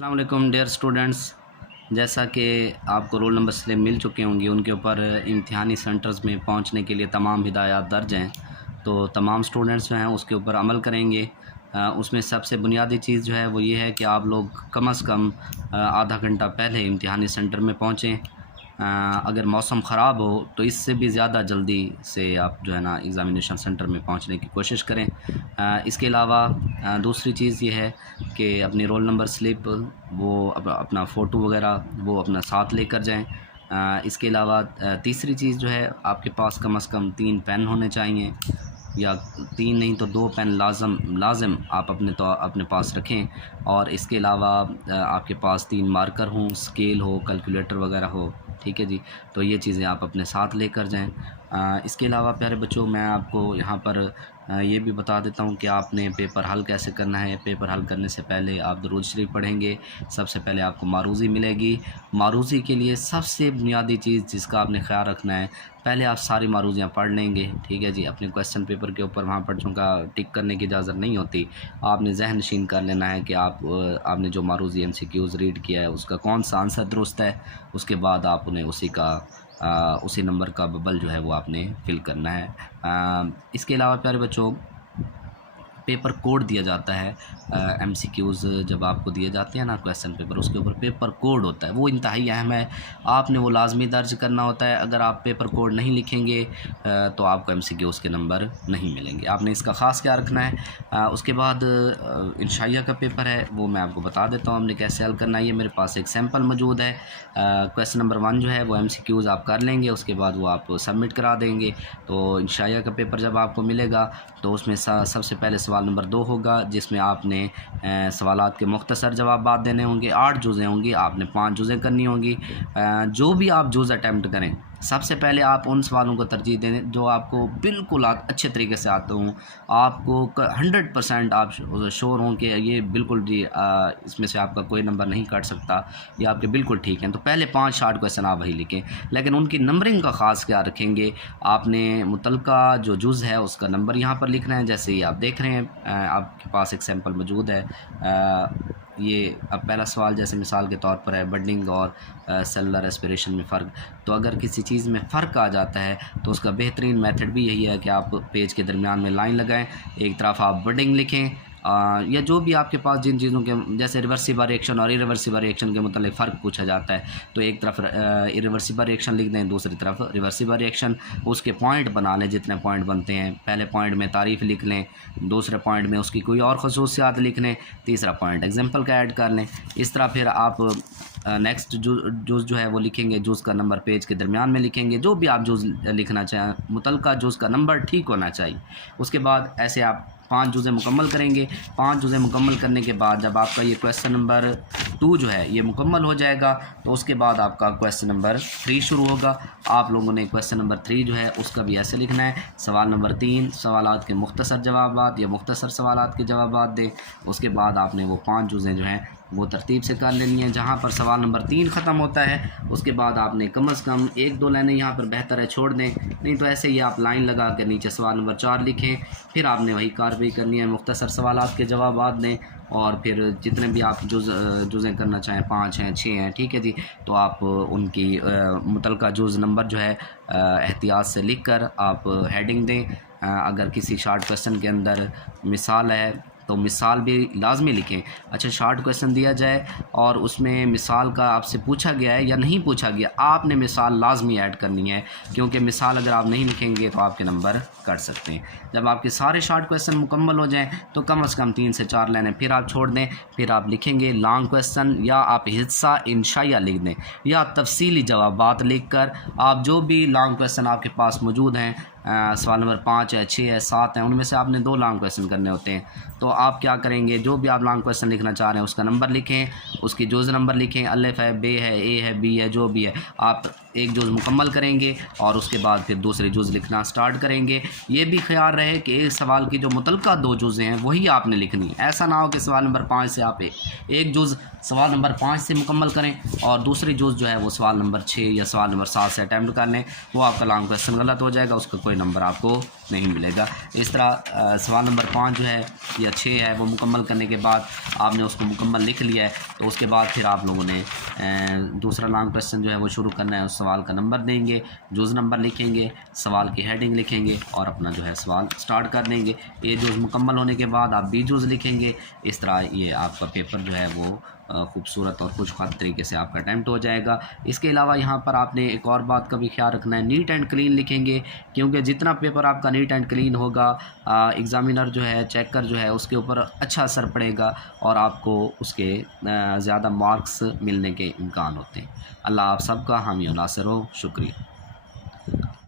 السلام علیکم dear students, جیسا کہ آپ کو رول نمبر سلپ مل چکے ہوں گی، ان کے اوپر امتحانی سینٹرز میں پہنچنے کے لیے تمام ہدایات درج ہیں، تو تمام اسٹوڈنٹس جو ہیں اس کے اوپر عمل کریں گے۔ اس میں سب سے بنیادی چیز جو ہے وہ یہ ہے کہ آپ لوگ کم از کم آدھا گھنٹہ پہلے امتحانی سینٹر میں پہنچیں۔ اگر موسم خراب ہو تو اس سے بھی زیادہ جلدی سے آپ جو ہے نا ایگزامینیشن سینٹر میں پہنچنے کی کوشش کریں۔ اس کے علاوہ دوسری چیز یہ ہے کہ اپنی رول نمبر سلپ وہ اپنا فوٹو وغیرہ وہ اپنا ساتھ لے کر جائیں۔ اس کے علاوہ تیسری چیز جو ہے، آپ کے پاس کم از کم 3 پین ہونے چاہیے، یا 3 نہیں تو 2 پین لازم آپ اپنے پاس رکھیں، اور اس کے علاوہ آپ کے پاس 3 مارکر ہوں، اسکیل ہو، کیلکولیٹر وغیرہ ہو، ٹھیک ہے جی۔ تو یہ چیزیں آپ اپنے ساتھ لے کر جائیں۔ اس کے علاوہ پیارے بچوں، میں آپ کو یہاں پر یہ بھی بتا دیتا ہوں کہ آپ نے پیپر حل کیسے کرنا ہے۔ پیپر حل کرنے سے پہلے آپ درود شریف پڑھیں گے۔ سب سے پہلے آپ کو معروضی ملے گی۔ معروضی کے لیے سب سے بنیادی چیز جس کا آپ نے خیال رکھنا ہے، پہلے آپ ساری معروضیاں پڑھ لیں گے، ٹھیک ہے جی۔ اپنے کویسچن پیپر کے اوپر وہاں پر چونکہ ٹک کرنے کی اجازت نہیں ہوتی، آپ نے ذہن نشین کر لینا ہے کہ آپ نے جو معروضی MCQs ریڈ کیا ہے اس کا کون سا آنسر درست ہے۔ اس کے بعد آپ انہیں اسی نمبر کا ببل جو ہے وہ آپ نے فل کرنا ہے۔ اس کے علاوہ پیارے بچوں، پیپر کوڈ دیا جاتا ہے۔ MCQs جب آپ کو دیے جاتے ہیں نا کویسچن پیپر، اس کے اوپر پیپر کوڈ ہوتا ہے، وہ انتہائی اہم ہے، آپ نے وہ لازمی درج کرنا ہوتا ہے۔ اگر آپ پیپر کوڈ نہیں لکھیں گے تو آپ کو MCQs کے نمبر نہیں ملیں گے، آپ نے اس کا خاص خیال رکھنا ہے۔ اس کے بعد انشائیہ کا پیپر ہے، وہ میں آپ کو بتا دیتا ہوں ہم نے کیسے حل کرنا ہے۔ یہ میرے پاس ایک سیمپل موجود ہے۔ کویسچن نمبر 1 جو ہے وہ MCQs آپ کر لیں گے، اس کے بعد وہ آپ سبمٹ کرا دیں گے۔ تو انشائیہ کا پیپر جب آپ کو ملے گا تو اس میں سب سے پہلے سوال نمبر 2 ہوگا، جس میں آپ نے سوالات کے مختصر جوابات دینے ہوں گے۔ 8 جزیں ہوں گی، آپ نے 5 جزیں کرنی ہوں گی۔ جو بھی آپ جز اٹیمپٹ کریں، سب سے پہلے آپ ان سوالوں کو ترجیح دیں جو آپ کو بالکل اچھے طریقے سے آتے ہوں، آپ کو 100% آپ شور ہوں کہ یہ بالکل جی اس میں سے آپ کا کوئی نمبر نہیں کٹ سکتا، یہ آپ کے بالکل ٹھیک ہیں، تو پہلے 5 شارٹ کویسچن آپ وہی لکھیں، لیکن ان کی نمبرنگ کا خاص خیال رکھیں گے۔ آپ نے متعلقہ جو جز ہے اس کا نمبر یہاں پر لکھنا ہے، جیسے یہ آپ دیکھ رہے ہیں، آپ کے پاس ایک سیمپل موجود ہے۔ یہ اب پہلا سوال جیسے مثال کے طور پر ہے، بڈنگ اور سیلولر ریسپیریشن میں فرق۔ تو اگر کسی چیز میں فرق آ جاتا ہے تو اس کا بہترین میتھڈ بھی یہی ہے کہ آپ پیج کے درمیان میں لائن لگائیں، ایک طرف آپ بڈنگ لکھیں، یا جو بھی آپ کے پاس جن چیزوں کے جیسے ریورسیبل ریئیکشن اور ریورسیبل ریئیکشن کے متعلق فرق پوچھا جاتا ہے، تو ایک طرف ریورسیبل ریئیکشن لکھ دیں، دوسری طرف ریورسیبل ریئیکشن، اس کے پوائنٹ بنا لیں جتنے پوائنٹ بنتے ہیں۔ پہلے پوائنٹ میں تعریف لکھ لیں، دوسرے پوائنٹ میں اس کی کوئی اور خصوصیات لکھ لیں، تیسرا پوائنٹ ایگزامپل کا ایڈ کر لیں۔ اس طرح پھر آپ نیکسٹ جز جو ہے وہ لکھیں گے، جز کا نمبر پیج کے درمیان میں لکھیں گے، جو بھی آپ جز لکھنا چاہیں، متعلقہ جز کا نمبر ٹھیک ہونا چاہیے۔ اس کے بعد ایسے آپ 5 جزیں مکمل کریں گے۔ 5 جزیں مکمل کرنے کے بعد جب آپ کا یہ کویسچن نمبر 2 جو ہے یہ مکمل ہو جائے گا، تو اس کے بعد آپ کا کویسچن نمبر 3 شروع ہوگا۔ آپ لوگوں نے کویسچن نمبر 3 جو ہے اس کا بھی ایسے لکھنا ہے، سوال نمبر 3 سوالات کے مختصر جوابات یا مختصر سوالات کے جوابات دیں۔ اس کے بعد آپ نے وہ 5 جزیں جو ہیں وہ ترتیب سے کر لینی ہیں۔ جہاں پر سوال نمبر 3 ختم ہوتا ہے اس کے بعد آپ نے کم از کم 1-2 لائنیں یہاں پر بہتر ہے چھوڑ دیں، نہیں تو ایسے ہی آپ لائن لگا کے نیچے سوال نمبر 4 لکھیں۔ پھر آپ نے وہی کارروائی کرنی ہے، مختصر سوالات کے جوابات دیں، اور پھر جتنے بھی آپ جزیں کرنا چاہیں، 5 ہیں 6 ہیں، ٹھیک ہے جی، تو آپ ان کی متعلقہ جز نمبر جو ہے احتیاط سے لکھ کر آپ ہیڈنگ دیں۔ اگر کسی شارٹ کویسچن کے اندر مثال ہے تو مثال بھی لازمی لکھیں۔ اچھا، شارٹ کویسچن دیا جائے اور اس میں مثال کا آپ سے پوچھا گیا ہے یا نہیں پوچھا گیا، آپ نے مثال لازمی ایڈ کرنی ہے، کیونکہ مثال اگر آپ نہیں لکھیں گے تو آپ کے نمبر کٹ سکتے ہیں۔ جب آپ کے سارے شارٹ کویسچن مکمل ہو جائیں تو کم از کم 3 سے 4 لائنیں پھر آپ چھوڑ دیں، پھر آپ لکھیں گے لانگ کویسچن، یا آپ حصہ انشائیہ لکھ دیں، یا تفصیلی جوابات لکھ کر آپ جو بھی لانگ کویسچن آپ کے پاس موجود ہیں، سوال نمبر 5 ہے، 6 ہے، 7 ہیں، ان میں سے آپ نے 2 لانگ کویسچن کرنے ہوتے ہیں، تو آپ کیا کریں گے، جو بھی آپ لانگ کویسچن لکھنا چاہ رہے ہیں اس کا نمبر لکھیں، اس کی جز نمبر لکھیں، الف ہے، ب ہے، اے ہے، بی ہے، جو بھی ہے، آپ ایک جز مکمل کریں گے اور اس کے بعد پھر دوسری جز لکھنا سٹارٹ کریں گے۔ یہ بھی خیال رہے کہ ایک سوال کی جو متعلقہ 2 جزیں ہیں وہی آپ نے لکھنی ہے، ایسا نہ ہو کہ سوال نمبر 5 سے آپ ایک جز سوال نمبر 5 سے مکمل کریں اور دوسری جز جو ہے وہ سوال نمبر 6 یا سوال نمبر 7 سے اٹیمپٹ کر لیں. وہ آپ کا لانگ کویسچن غلط ہو جائے گا, اس کا کوئی نمبر آپ کو نہیں ملے گا. اس طرح سوال نمبر 5 جو ہے یا 6 ہے وہ مکمل کرنے کے بعد آپ نے اس کو مکمل لکھ لیا ہے, تو اس کے بعد پھر آپ لوگوں نے دوسرا لانگ کویسچن جو ہے وہ شروع کرنا ہے. اس سوال کا نمبر دیں گے, جز نمبر لکھیں گے, سوال کی ہیڈنگ لکھیں گے اور اپنا جو ہے سوال سٹارٹ کر دیں گے. یہ جز مکمل ہونے کے بعد آپ بی جز لکھیں گے. اس طرح یہ آپ کا پیپر جو ہے وہ خوبصورت اور خوشخوار طریقے سے آپ کا اٹیمپٹ ہو جائے گا. اس کے علاوہ یہاں پر آپ نے ایک اور بات کا بھی خیال رکھنا ہے, نیٹ اینڈ کلین لکھیں گے, کیونکہ جتنا پیپر آپ کا نیٹ اینڈ کلین ہوگا ایگزامینر جو ہے, چیکر جو ہے, اس کے اوپر اچھا اثر پڑے گا اور آپ کو اس کے زیادہ مارکس ملنے کے امکان ہوتے ہیں. اللہ آپ سب کا حامی و ناصر ہو. شکریہ.